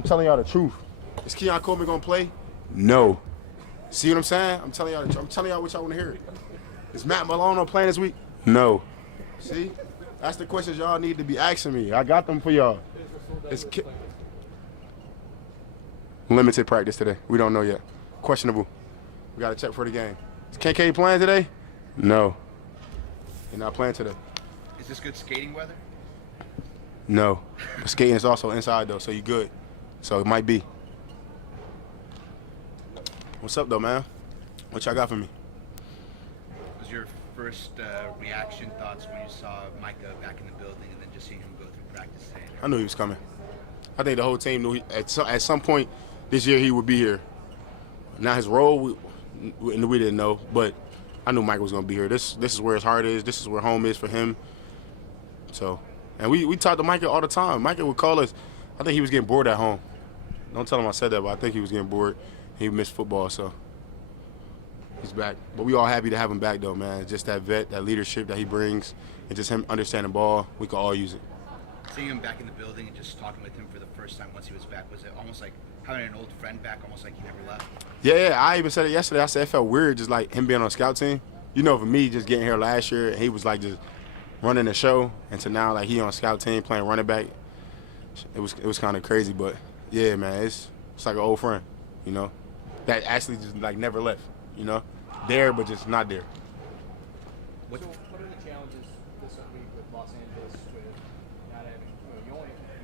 I'm telling y'all the truth. Is Keon Coleman gonna play? No. See what I'm saying? I'm telling y'all what y'all want to hear. Is Matt Malone playing this week? No. See? That's the questions y'all need to be asking me. I got them for y'all. Limited practice today. We don't know yet. Questionable. We got to check for the game. Is Kincaid playing today? No. He's not playing today. Is this good skating weather? No. But skating is also inside, though, so you good. So it might be. What's up, though, man? What y'all got for me? What was your first reaction, thoughts when you saw Micah back in the building and then just seeing him go through practice today? I knew he was coming. I think the whole team knew at some point this year he would be here. Now his role, we didn't know, but I knew Mike was going to be here. This is where his heart is. This is where home is for him. So, and we talked to Micah all the time. Micah would call us. I think he was getting bored at home. Don't tell him I said that, but I think he was getting bored. He missed football, so he's back. But we all happy to have him back, though, man. Just that vet, that leadership that he brings, and just him understanding ball. We can all use it. Seeing him back in the building and just talking with him for the first time once he was back, was it almost like having an old friend back, almost like he never left? Yeah, I even said it yesterday. I said it felt weird just like him being on a scout team. You know, for me, just getting here last year, he was like just running the show, and to now like he on a scout team playing running back. It was kind of crazy, but yeah, man, it's like an old friend, you know, that actually just like never left, you know, there but just not there. So what are the challenges this week with Los Angeles with not having,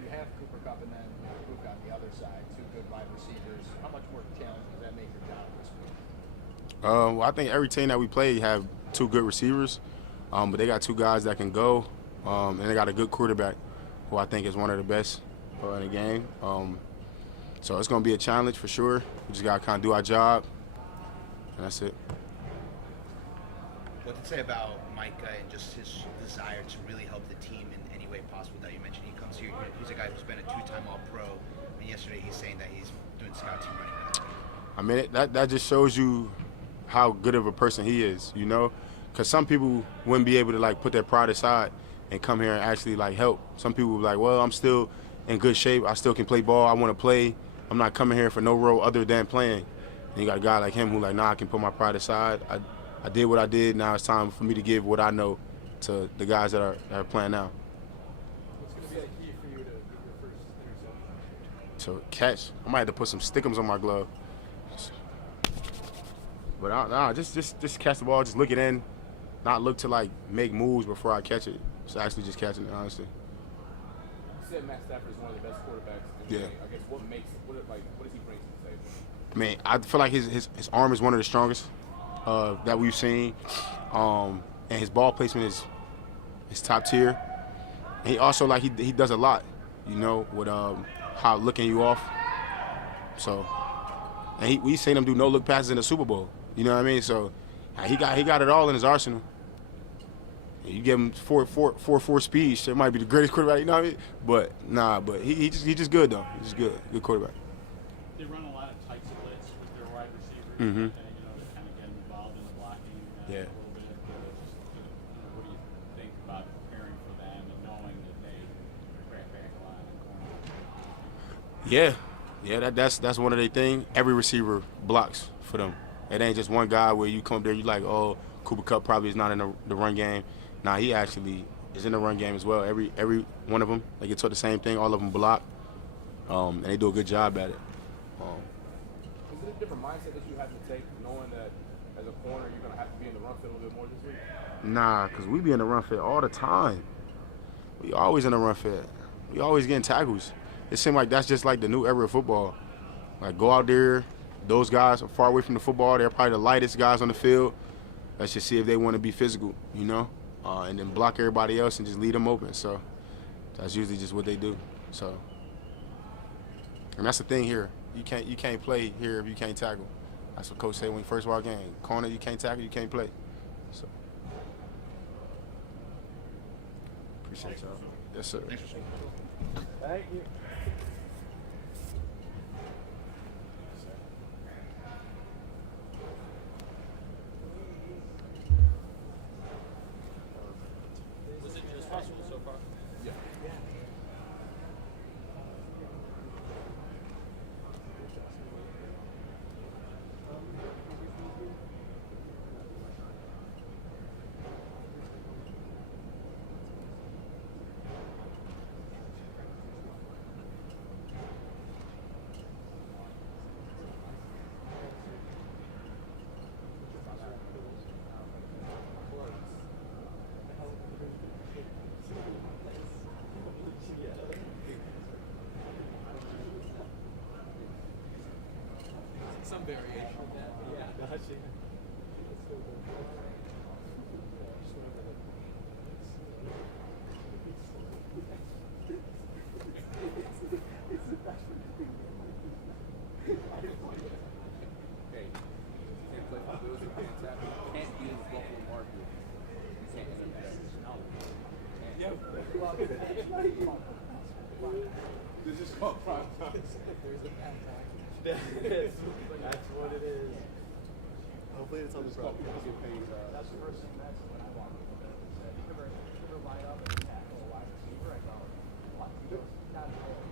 you have Cooper Kupp and then Luke on the other side, two good wide receivers. How much more challenge does that make your job this week? Well, I think every team that we play have two good receivers, but they got two guys that can go, and they got a good quarterback, who I think is one of the best in the game. So it's going to be a challenge for sure. We just got to kind of do our job, and that's it. What to say about Micah and just his desire to really help the team in any way possible that you mentioned? He comes here, he's a guy who's been a two-time All-Pro, and yesterday he's saying that he's doing scout team running back. I mean, that just shows you how good of a person he is, you know? Because some people wouldn't be able to, like, put their pride aside and come here and actually, like, help. Some people would be like, well, I'm still in good shape. I still can play ball. I want to play. I'm not coming here for no role other than playing. And you got a guy like him who, like, nah, I can put my pride aside. I did what I did. Now it's time for me to give what I know to the guys that are playing now. What's going to be the key for you to get your first interception? So catch. I might have to put some stickums on my glove. But nah, just catch the ball. Just look it in. Not look to like make moves before I catch it. So actually just catching it, honestly. You said Matt Stafford is one of the best quarterbacks in the league. I guess what does he bring to the table? I mean, I feel like his arm is one of the strongest that we've seen, and his ball placement is top tier. And he also he does a lot, you know, with how looking you off. So, and we seen him do no look passes in the Super Bowl. You know what I mean? So he got it all in his arsenal. And you give him 4.4 speed, it might be the greatest quarterback. You know what I mean? But nah, but he just good though. He's just good quarterback. They run a lot of tight splits with their wide receivers, Mm-hmm. and they kind of get involved in the blocking a little bit. What do you think about preparing for them and knowing that they crack back a lot in the corner? Yeah, that's one of their thing. Every receiver blocks for them. It ain't just one guy where you come there, you like, oh, Cooper Kupp probably is not in the run game. Nah, he actually is in the run game as well. Every one of them, they get taught the same thing. All of them block, and they do a good job at it. Is it a different mindset that you have to take, knowing that as a corner you're going to have to be in the run fit a little bit more this week? Nah, because we be in the run fit all the time. We always in the run fit. We always getting tackles. It seems like that's just like the new era of football. Like, go out there. Those guys are far away from the football. They're probably the lightest guys on the field. Let's just see if they want to be physical, you know, and then block everybody else and just leave them open. So that's usually just what they do. So, and that's the thing here. You can't play here if you can't tackle. That's what coach said when he first walked in. Corner, you can't tackle, you can't play. So appreciate y'all. Yes, sir. Thank you. Was it just possible so far? Yeah. variation of that. Yeah. Gotcha. Hey, you can't play for Bills, you can't tap. You can't be in the Buffalo market. You can't end up there. This is called prime time. There's a bad time. That's what it is. Hopefully it's on the People broadcast. get paid. That's the first thing that's when I walk in the building. Said, you ever line up and tackle a wide receiver? I go, what? He goes, not at all.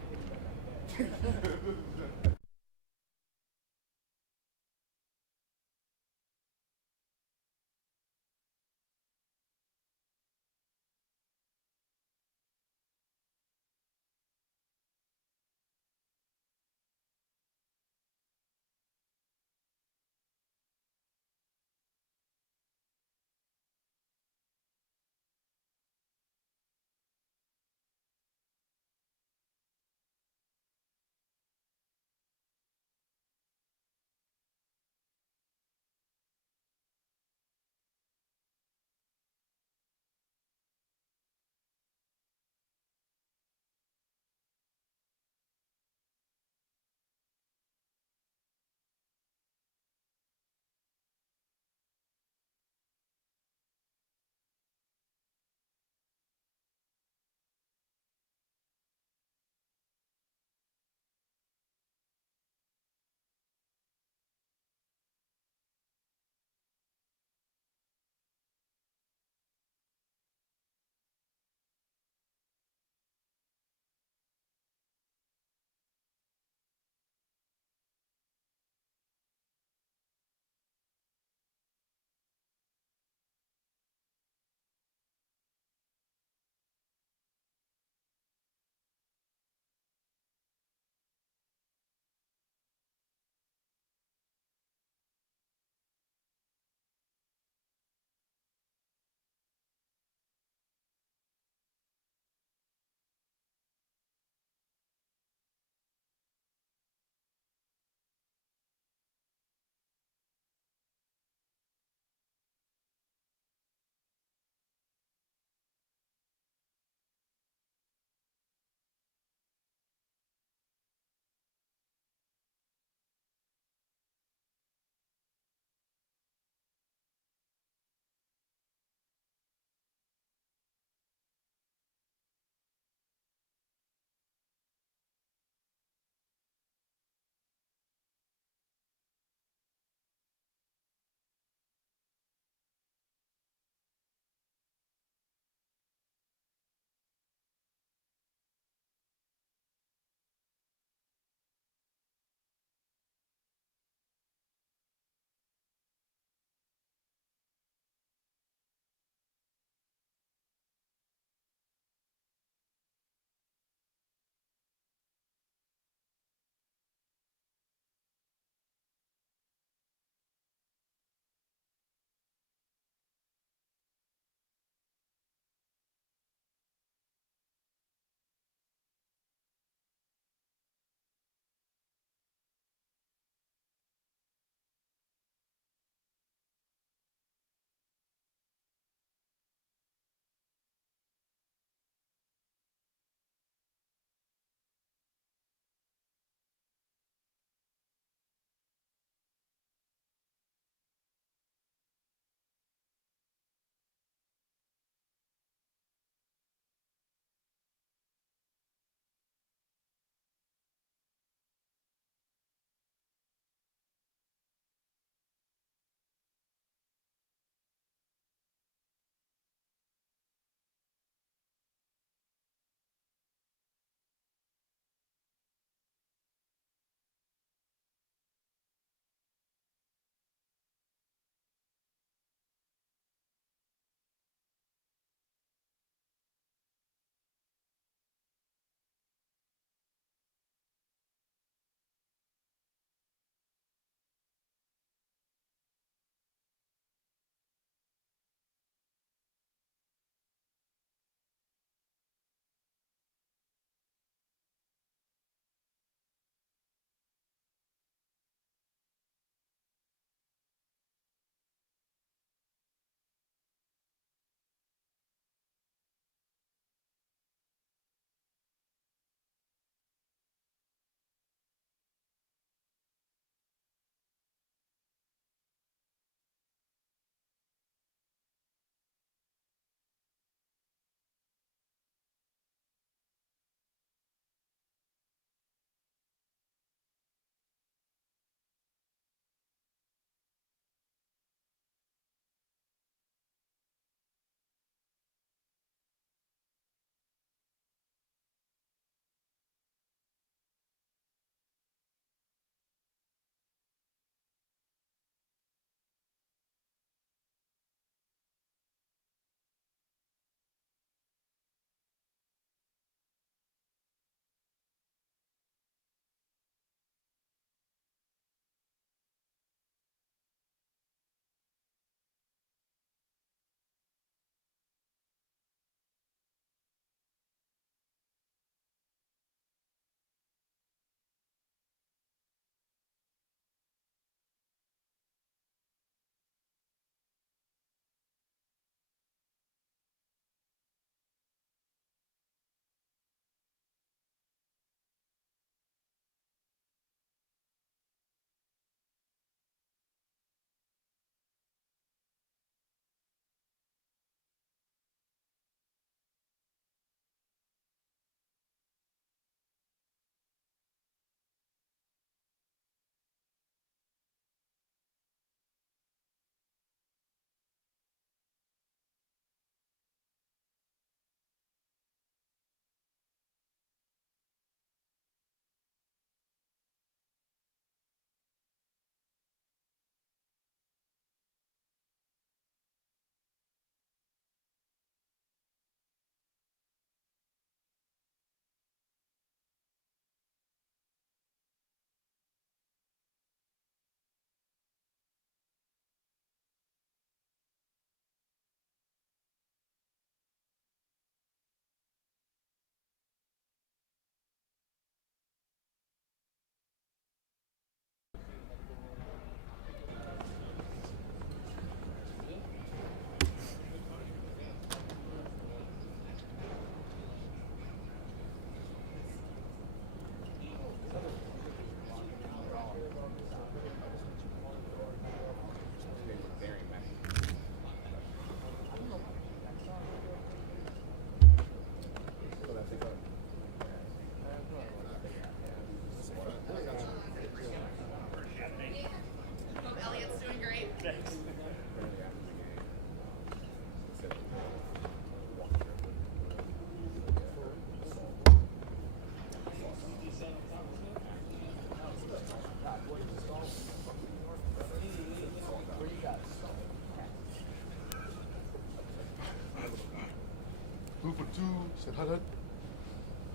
Hut.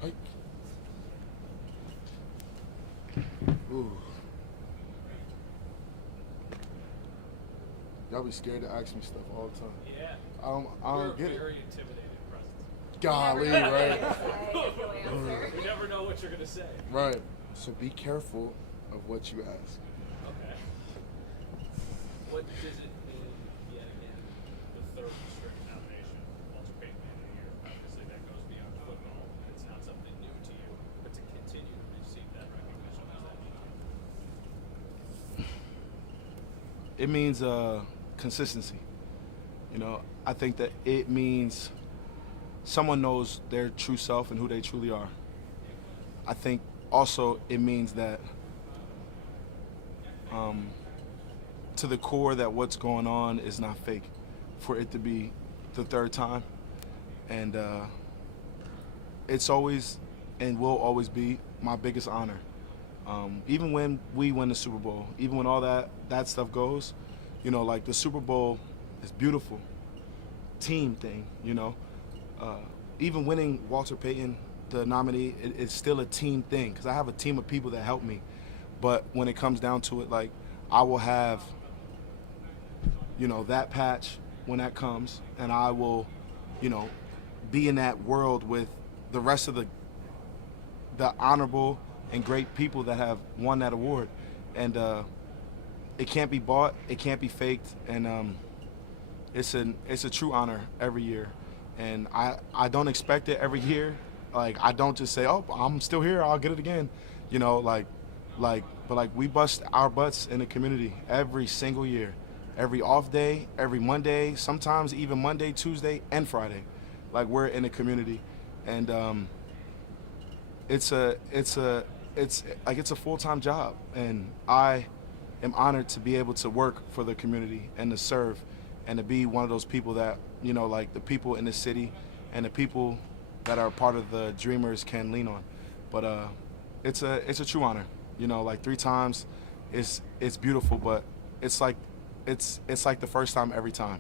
Hike. Ooh. Y'all be scared to ask me stuff all the time. Yeah. I don't get it. Very intimidating presence. Golly, right? You never know what you're gonna say. Right. So be careful of what you ask. Okay. What does it mean, yet again, the third district nomination, Walter Payton Man of the Year? Obviously, that goes beyond football. It's not something new to you, but to continue to receive that recognition, what does that mean to you? It means consistency. You know, I think that it means someone knows their true self and who they truly are. I think also it means that to the core that what's going on is not fake for it to be the third time. And it's always and will always be my biggest honor. Even when we win the Super Bowl, even when all that stuff goes, you know, like the Super Bowl is beautiful, team thing, you know. Even winning Walter Payton, the nominee, it's still a team thing because I have a team of people that help me. But when it comes down to it, like I will have, you know, that patch when that comes, and I will, you know, be in that world with the rest of the honorable and great people that have won that award. And it can't be bought, it can't be faked, and it's a true honor every year. And I don't expect it every year. Like I don't just say, oh, I'm still here, I'll get it again. You know, but we bust our butts in the community every single year. Every off day, every Monday, sometimes even Monday, Tuesday, and Friday. Like we're in the community. And it's a full-time job, and I am honored to be able to work for the community and to serve and to be one of those people that, you know, like the people in the city and the people that are part of the Dreamers can lean on. But it's a true honor, you know, like 3 times it's beautiful, but it's like the first time every time.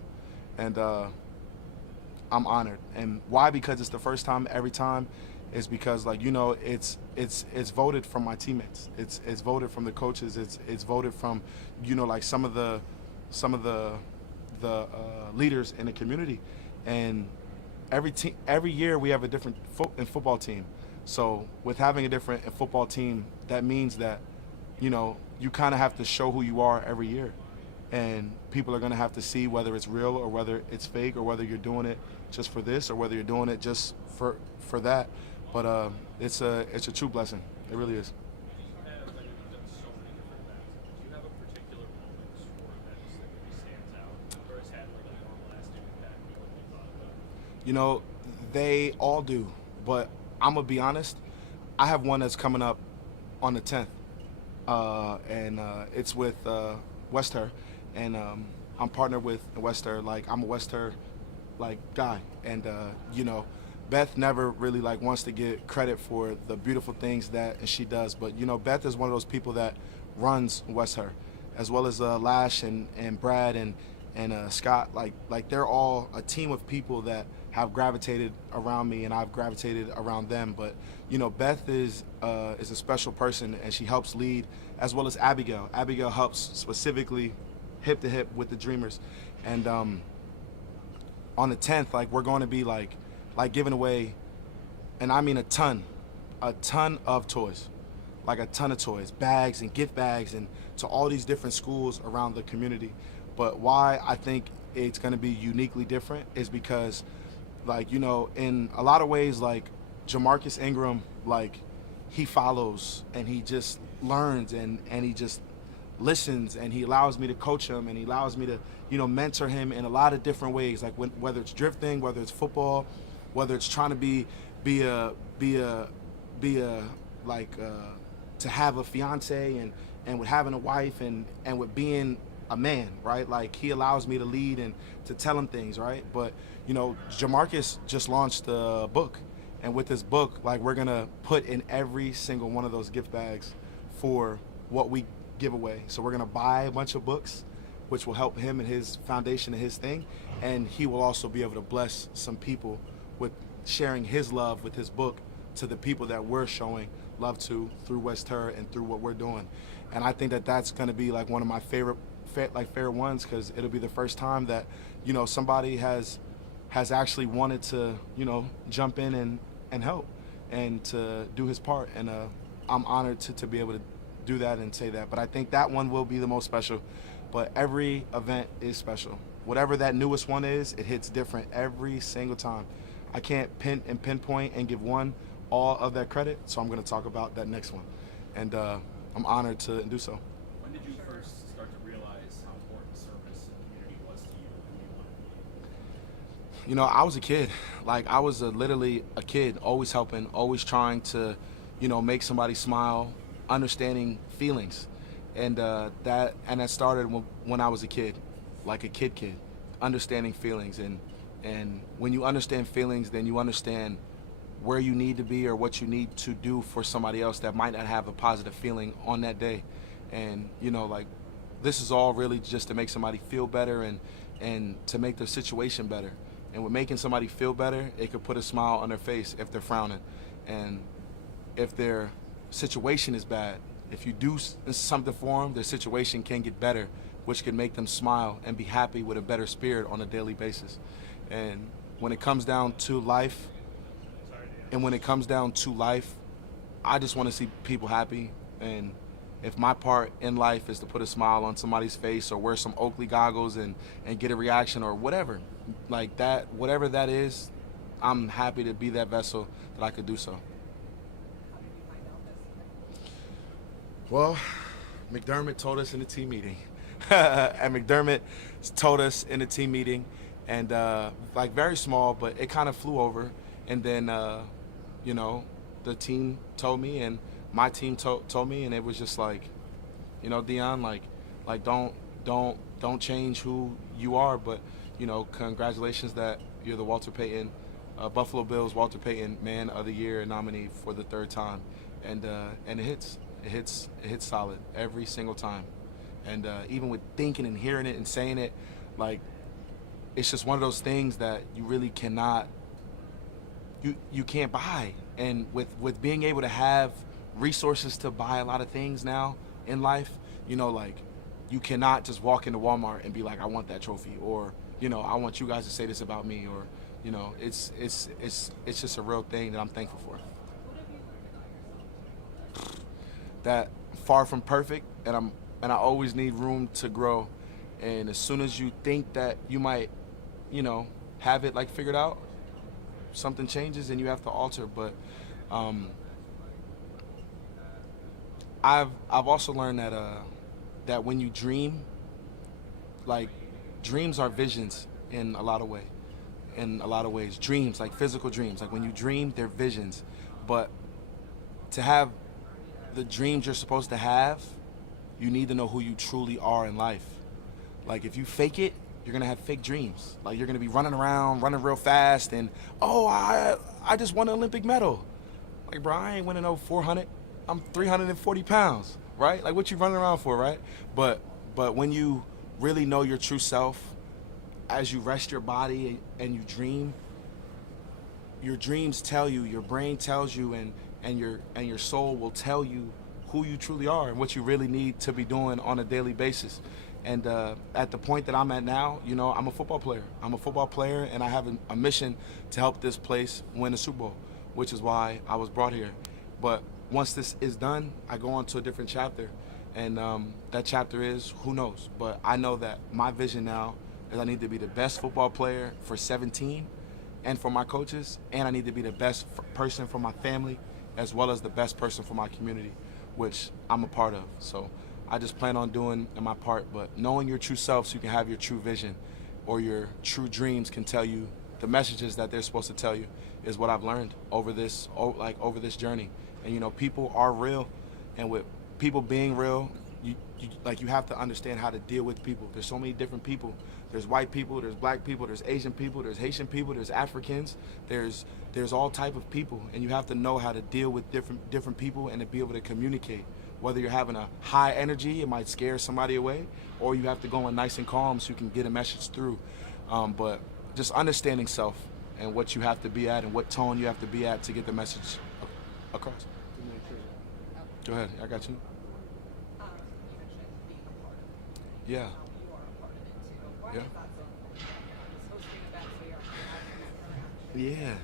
And I'm honored. And why? Because it's the first time every time is because, like, you know, it's voted from my teammates. It's voted from the coaches. It's voted from, you know, like some of the leaders in the community. And every year we have a different football team. So with having a different football team, that means that, you know, you kind of have to show who you are every year. And people are going to have to see whether it's real or whether it's fake or whether you're doing it just for this or whether you're doing it just for that. But it's a true blessing. It really is. You have so many different events. Do you have a particular moment or events that maybe stands out or has had like a more lasting impact than what you thought about? You know, they all do. But I'm going to be honest, I have one that's coming up on the 10th. And it's with Wester. And I'm partnered with Wester. Like, I'm a Wester, like, guy. And, you know, Beth never really, like, wants to get credit for the beautiful things that she does. But, you know, Beth is one of those people that runs Wester, as well as Lash and Brad and Scott. Like they're all a team of people that have gravitated around me, and I've gravitated around them. But, you know, Beth is a special person, and she helps lead, as well as Abigail. Abigail helps specifically hip to hip with the Dreamers. And on the 10th, like, we're going to be like giving away, and I mean a ton of toys, like a ton of toys, bags and gift bags, and to all these different schools around the community. But why I think it's going to be uniquely different is because, like, you know, in a lot of ways, like Jamarcus Ingram, like, he follows and he just learns and he just listens, and he allows me to coach him, and he allows me to, you know, mentor him in a lot of different ways, like whether it's drifting, whether it's football, whether it's trying to be a to have a fiance and with having a wife and with being a man, right? Like, he allows me to lead and to tell him things, right? But, you know, Jamarcus just launched a book, and with this book, like, we're gonna put in every single one of those gift bags for what we give away. So we're gonna buy a bunch of books, which will help him and his foundation and his thing, and he will also be able to bless some people with sharing his love with his book to the people that we're showing love to through Western and through what we're doing. And I think that that's going to be like one of my favorite ones, because it'll be the first time that, you know, somebody has actually wanted to, you know, jump in and help and to do his part. And I'm honored to be able to do that and say that. But I think that one will be the most special. But every event is special. Whatever that newest one is, it hits different every single time. I can't pinpoint and give one all of that credit, so I'm going to talk about that next one. And I'm honored to do so. When did you first start to realize how important service and community was to you and who you wanted to be? You know, I was a kid. Like, I was literally a kid, always helping, always trying to, you know, make somebody smile, understanding feelings. And that started when I was a kid, like a kid, understanding feelings. And when you understand feelings, then you understand where you need to be or what you need to do for somebody else that might not have a positive feeling on that day. And, you know, like, this is all really just to make somebody feel better and to make their situation better. And with making somebody feel better, it could put a smile on their face if they're frowning. And if their situation is bad, if you do something for them, their situation can get better, which can make them smile and be happy with a better spirit on a daily basis. And when it comes down to life, I just want to see people happy. And if my part in life is to put a smile on somebody's face or wear some Oakley goggles and get a reaction or whatever, like that, whatever that is, I'm happy to be that vessel that I could do so. Well, McDermott told us in the team meeting. And McDermott told us in the team meeting, and like, very small, but it kind of flew over. And then, you know, the team told me, and my team told me, and it was just like, you know, Dion, like don't change who you are, but, you know, congratulations that you're the Walter Payton, Buffalo Bills Walter Payton Man of the Year nominee for the 3rd time, and it hits solid every single time. And even with thinking and hearing it and saying it, like, it's just one of those things that you really cannot, you can't buy. And with being able to have resources to buy a lot of things now in life, you know, like, you cannot just walk into Walmart and be like, I want that trophy, or, you know, I want you guys to say this about me, or, you know, it's just a real thing that I'm thankful for. That far from perfect, and I always need room to grow. And as soon as you think that you might, you know, have it like figured out, something changes and you have to alter. But I've also learned that when you dream, like, dreams are visions in a lot of ways. Dreams, like physical dreams, like when you dream, they're visions. But to have the dreams you're supposed to have, you need to know who you truly are in life. Like, if you fake it, you're gonna have fake dreams. Like, you're gonna be running around, running real fast, and, oh, I just won an Olympic medal. Like, bro, I ain't winning no 400. I'm 340 pounds, right? Like, what you running around for, right? But when you really know your true self, as you rest your body and you dream, your dreams tell you, your brain tells you, and your soul will tell you who you truly are and what you really need to be doing on a daily basis. And at the point that I'm at now, you know, I'm a football player. And I have a mission to help this place win a Super Bowl, which is why I was brought here. But once this is done, I go on to a different chapter. And that chapter is, who knows? But I know that my vision now is I need to be the best football player for 17 and for my coaches, and I need to be the best person for my family, as well as the best person for my community, which I'm a part of. So I just plan on doing my part, but knowing your true self so you can have your true vision, or your true dreams can tell you the messages that they're supposed to tell you, is what I've learned over this journey. And, you know, people are real, and with people being real, you have to understand how to deal with people. There's so many different people. There's white people, there's black people, there's Asian people, there's Haitian people, there's Africans, there's all type of people, and you have to know how to deal with different people and to be able to communicate. Whether you're having a high energy, it might scare somebody away, or you have to go in nice and calm so you can get a message through. But just understanding self and what you have to be at and what tone you have to be at to get the message across. Go ahead, I got you. You mentioned being a part of it. Yeah. You are a part of it too. Why Yeah. is that so important? Just hosting events where you're having that interaction. Yeah.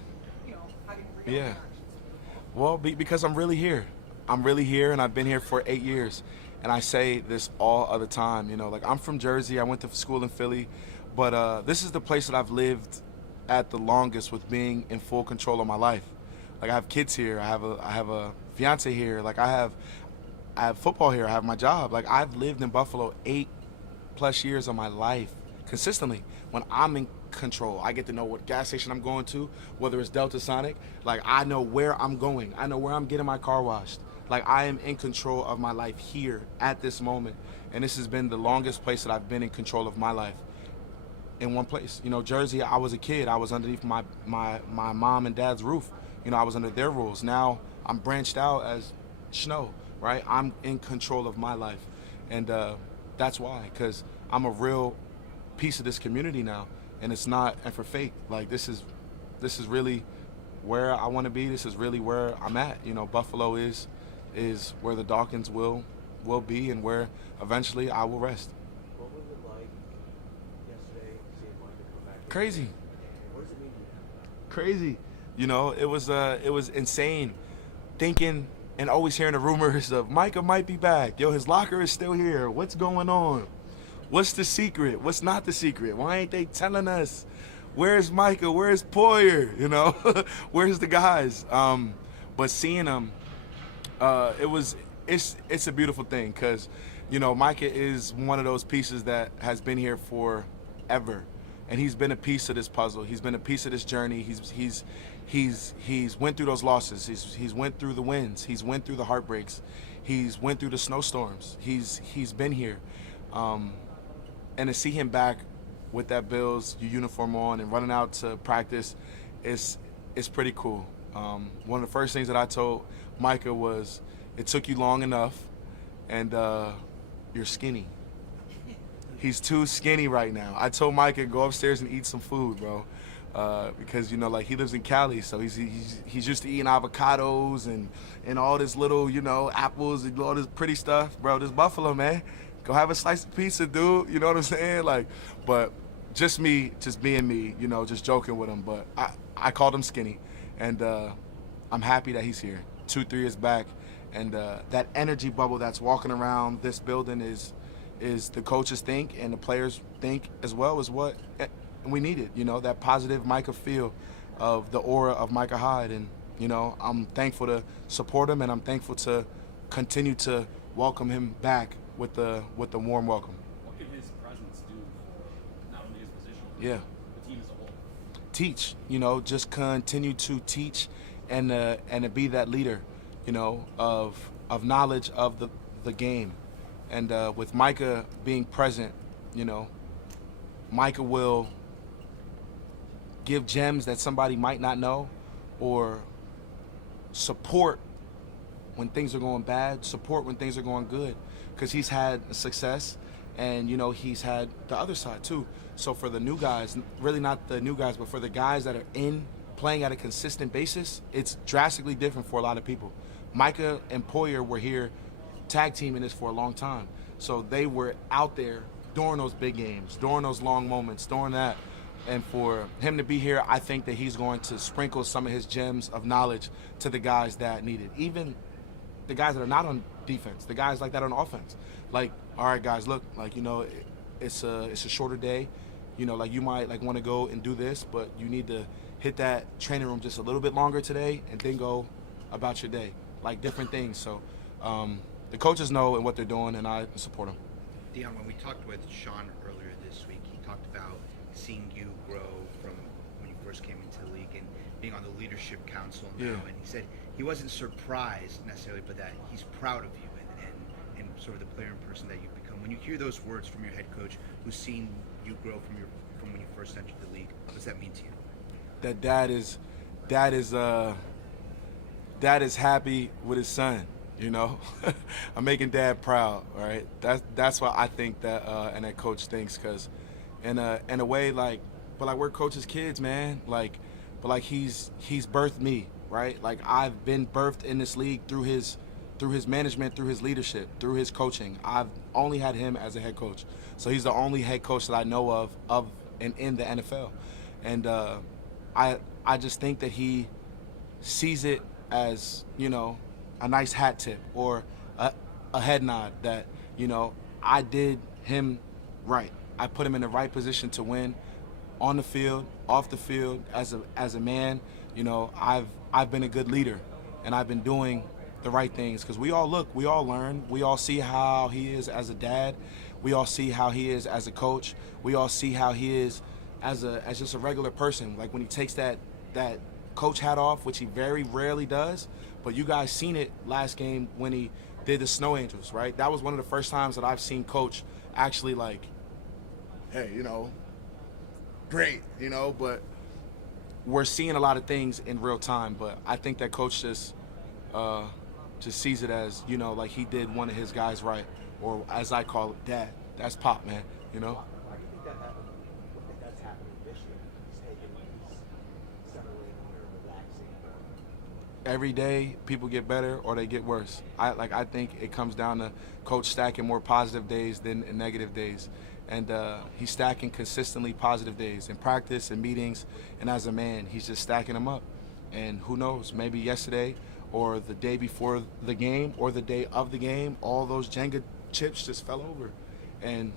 You know, having real Yeah. interactions with people. Well, because I'm really here. I'm really here, and I've been here for 8 years. And I say this all of the time, you know, like I'm from Jersey. I went to school in Philly, but this is the place that I've lived at the longest with being in full control of my life. Like I have kids here. I have a fiance here. Like I have football here. I have my job. Like I've lived in Buffalo 8+ years of my life consistently. When I'm in control, I get to know what gas station I'm going to, whether it's Delta Sonic. Like I know where I'm going. I know where I'm getting my car washed. Like I am in control of my life here at this moment. And this has been the longest place that I've been in control of my life in one place. You know, Jersey, I was a kid. I was underneath my mom and dad's roof. You know, I was under their rules. Now I'm branched out as Snow, right? I'm in control of my life. And that's why, because I'm a real piece of this community now. And it's not, and for fake, like this is really where I want to be. This is really where I'm at. You know, Buffalo is where the Dawkins will be and where eventually I will rest. What was it like yesterday seeing Micah come back? Crazy. What does it mean to you? Crazy. You know, it was insane thinking and always hearing the rumors of Micah might be back. Yo, his locker is still here. What's going on? What's the secret? What's not the secret? Why ain't they telling us? Where's Micah? Where's Poyer? You know, where's the guys? But seeing them, it's a beautiful thing because, you know, Micah is one of those pieces that has been here forever, and he's been a piece of this puzzle. He's been a piece of this journey. He's went through those losses. He's went through the wins. He's went through the heartbreaks. He's went through the snowstorms. He's been here, and to see him back with that Bills uniform on and running out to practice, it's pretty cool. One of the first things that I told Micah was, it took you long enough, and you're skinny. He's too skinny right now. I told Micah, go upstairs and eat some food, bro. Because, you know, like he lives in Cali, so he's used to eating avocados and all this little, you know, apples and all this pretty stuff. Bro, this Buffalo, man. Go have a slice of pizza, dude. You know what I'm saying? Like, but just being me, you know, just joking with him. But I called him skinny, and I'm happy that he's here. 2-3 years back, and that energy bubble that's walking around this building is the coaches think and the players think as well as what we needed. You know, that positive Micah feel of the aura of Micah Hyde, and you know, I'm thankful to support him, and I'm thankful to continue to welcome him back with the warm welcome. What can his presence do for not only his position, but Yeah. the team as a whole? Teach, you know, just continue to teach and to be that leader, you know, of knowledge of the game. And with Micah being present, you know, Micah will give gems that somebody might not know, or support when things are going bad, support when things are going good, because he's had success, and you know, he's had the other side too. So for the new guys, really not the new guys, but for the guys that are playing at a consistent basis, it's drastically different for a lot of people. Micah and Poyer were here tag teaming this for a long time, so they were out there during those big games, during those long moments, during that. And for him to be here, I think that he's going to sprinkle some of his gems of knowledge to the guys that need it. Even the guys that are not on defense, the guys like that on offense. Like, all right, guys, look, like, you know, it's a shorter day. You know, like you might like want to go and do this, but you need to hit that training room just a little bit longer today and then go about your day. Like different things. So the coaches know and what they're doing, and I support them. Dion, when we talked with Sean earlier this week, he talked about seeing you grow from when you first came into the league and being on the leadership council now. Yeah. And he said he wasn't surprised necessarily, but that he's proud of you and sort of the player and person that you've become. When you hear those words from your head coach, who's seen you grow from when you first entered the league, what does that mean to you? That dad is happy with his son. You know, I'm making dad proud. All right, that's why I think that and that coach thinks, because in a way, like, but like we're coaches' kids, man. Like but like he's birthed me, right? Like I've been birthed in this league through his management, through his leadership, through his coaching. I've only had him as a head coach, so he's the only head coach that I know of and in the NFL, and I just think that he sees it as, you know, a nice hat tip or a head nod that, you know, I did him right. I put him in the right position to win on the field, off the field, as a man. You know, I've been a good leader, and I've been doing the right things, because we all learn, we all see how he is as a dad, we all see how he is as a coach, we all see how he is as just a regular person. Like when he takes that coach hat off, which he very rarely does, but you guys seen it last game when he did the Snow Angels, right? That was one of the first times that I've seen Coach actually like, hey, you know, great, you know, but we're seeing a lot of things in real time. But I think that Coach just sees it as, you know, like he did one of his guys right, or as I call it, dad. That's Pop, man, you know? Why do you think that happened? What do you think that's happening this year? He's separating or relaxing. Every day people get better or they get worse. I think it comes down to Coach stacking more positive days than negative days. And he's stacking consistently positive days in practice and meetings, and as a man, he's just stacking them up. And who knows, maybe yesterday or the day before the game or the day of the game, all those Jenga chips just fell over. And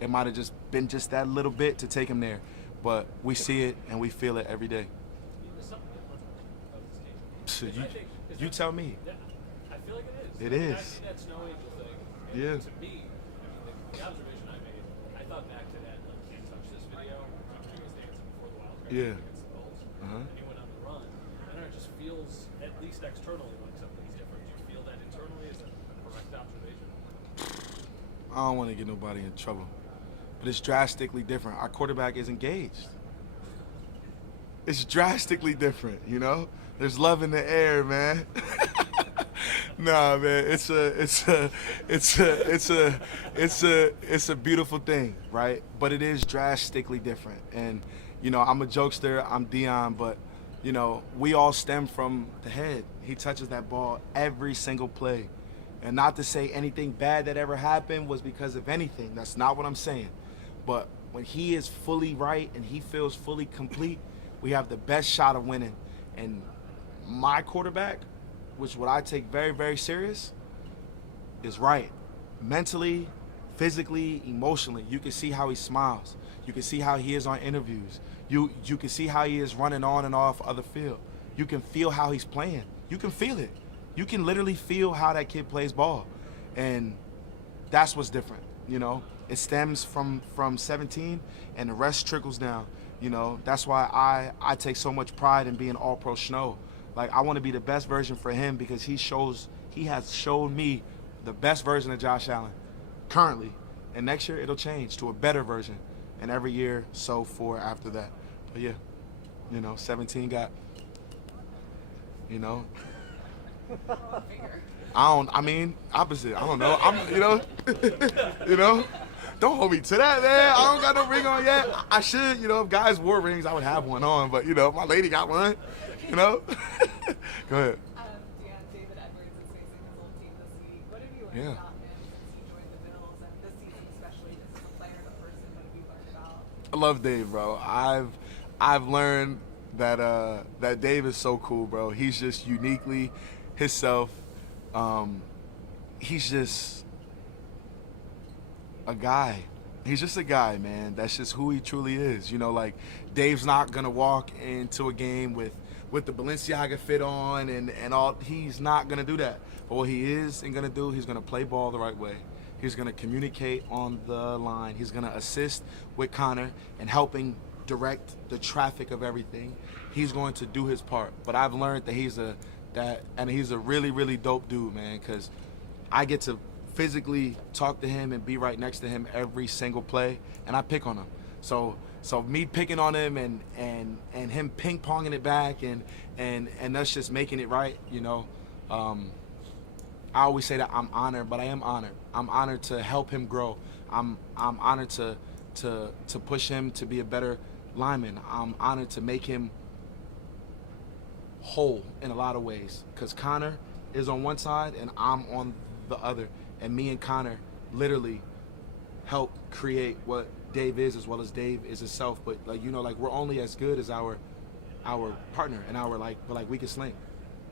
it might have just been just that little bit to take him there. But we see it and we feel it every day. You tell me. I feel like it is. It I is. see that Snow Angel thing. And Yeah. To me, the observation I made, I thought back to that Can't Touch This video. He was dancing before the Wild Card Yeah. against the Bulls. Uh-huh. And he went on the run. And it just feels, at least externally, like something's different. Do you feel that internally? Is that a correct observation? I don't want to get nobody in trouble, but it's drastically different. Our quarterback is engaged. It's drastically different, you know? There's love in the air, man. Nah, man, it's a beautiful thing, right? But it is drastically different. And, you know, I'm a jokester, I'm Dion, but, you know, we all stem from the head. He touches that ball every single play. And not to say anything bad that ever happened was because of anything. That's not what I'm saying. But when he is fully right and he feels fully complete, we have the best shot of winning. And my quarterback, which what I take very, very serious, is right. Mentally, physically, emotionally. You can see how he smiles. You can see how he is on interviews. You can see how he is running on and off of the field. You can feel how he's playing. You can feel it. You can literally feel how that kid plays ball. And that's what's different, you know? It stems from 17, and the rest trickles down. You know, that's why I take so much pride in being All-Pro Snow. Like, I want to be the best version for him because he has showed me the best version of Josh Allen currently. And next year it'll change to a better version. And every year so forth after that. But yeah, you know, 17 got, you know, opposite. I don't know. You know, don't hold me to that, man. I don't got no ring on yet. I should, you know, if guys wore rings, I would have one on. But, you know, my lady got one, you know. Go ahead. David Edwards is facing his old team this week. What have you learned about him since he joined the Bills, and this season especially, just as a player and a person? What have you learned about? I love Dave, bro. I've learned that Dave is so cool, bro. He's just uniquely himself. He's just a guy. He's just a guy, man. That's just who he truly is. You know, like, Dave's not gonna walk into a game with the Balenciaga fit on and all. He's not gonna do that. But what he is gonna do, he's gonna play ball the right way. He's gonna communicate on the line. He's gonna assist with Connor and helping direct the traffic of everything. He's going to do his part. But I've learned that he's a really, really dope dude, man, because I get to physically talk to him and be right next to him every single play, and I pick on him. So me picking on him and him ping-ponging it back and us just making it right, you know. I always say that I'm honored, but I am honored. I'm honored to help him grow. I'm honored to push him to be a better lineman. I'm honored to make him whole in a lot of ways, because Connor is on one side and I'm on the other, and me and Connor literally help create what Dave is, as well as Dave is himself. But like, you know, like, we're only as good as our partner, and but we can sling.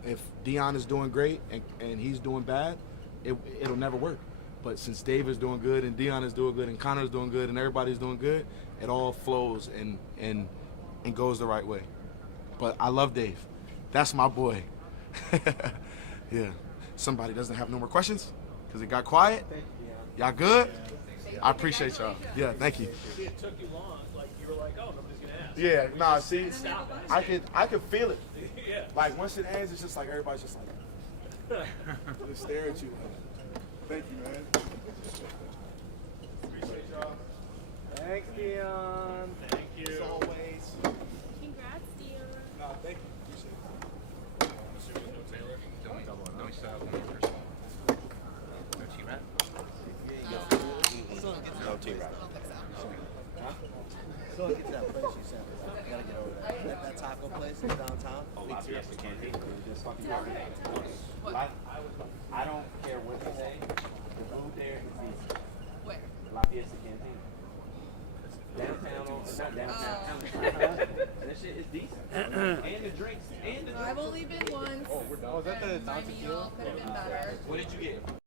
If Dion is doing great and he's doing bad, it'll never work. But since Dave is doing good and Dion is doing good and Connor is doing good and everybody's doing good, it all flows and goes the right way. But I love Dave. That's my boy. Yeah. Somebody doesn't have no more questions because it got quiet. Y'all good? I appreciate y'all. Yeah, thank you. See, it took you long. Like, you were like, oh, nobody's going to ask. Yeah, nah, see, Stop I can feel it. Yeah. Like, once it ends, it's just like everybody's just like, just stare at you. Thank you, man. Appreciate y'all. Thanks, Dion. Thank you. As always. Congrats, Dion. Nah, thank you. Appreciate it. Don't we start with the first one? No T-Rat? No T-Rap. Still get to that place you said. I gotta get over there. That taco place in downtown. Oh, La Fiesta Canteen. Just fucking I don't care what you say. The food there is decent. Where? La Fiesta Canteen. Downtown, it's not downtown. That shit is decent. And the drinks. And the drinks. I've only been once. Oh, is that the Miami all could have been better. What did you get?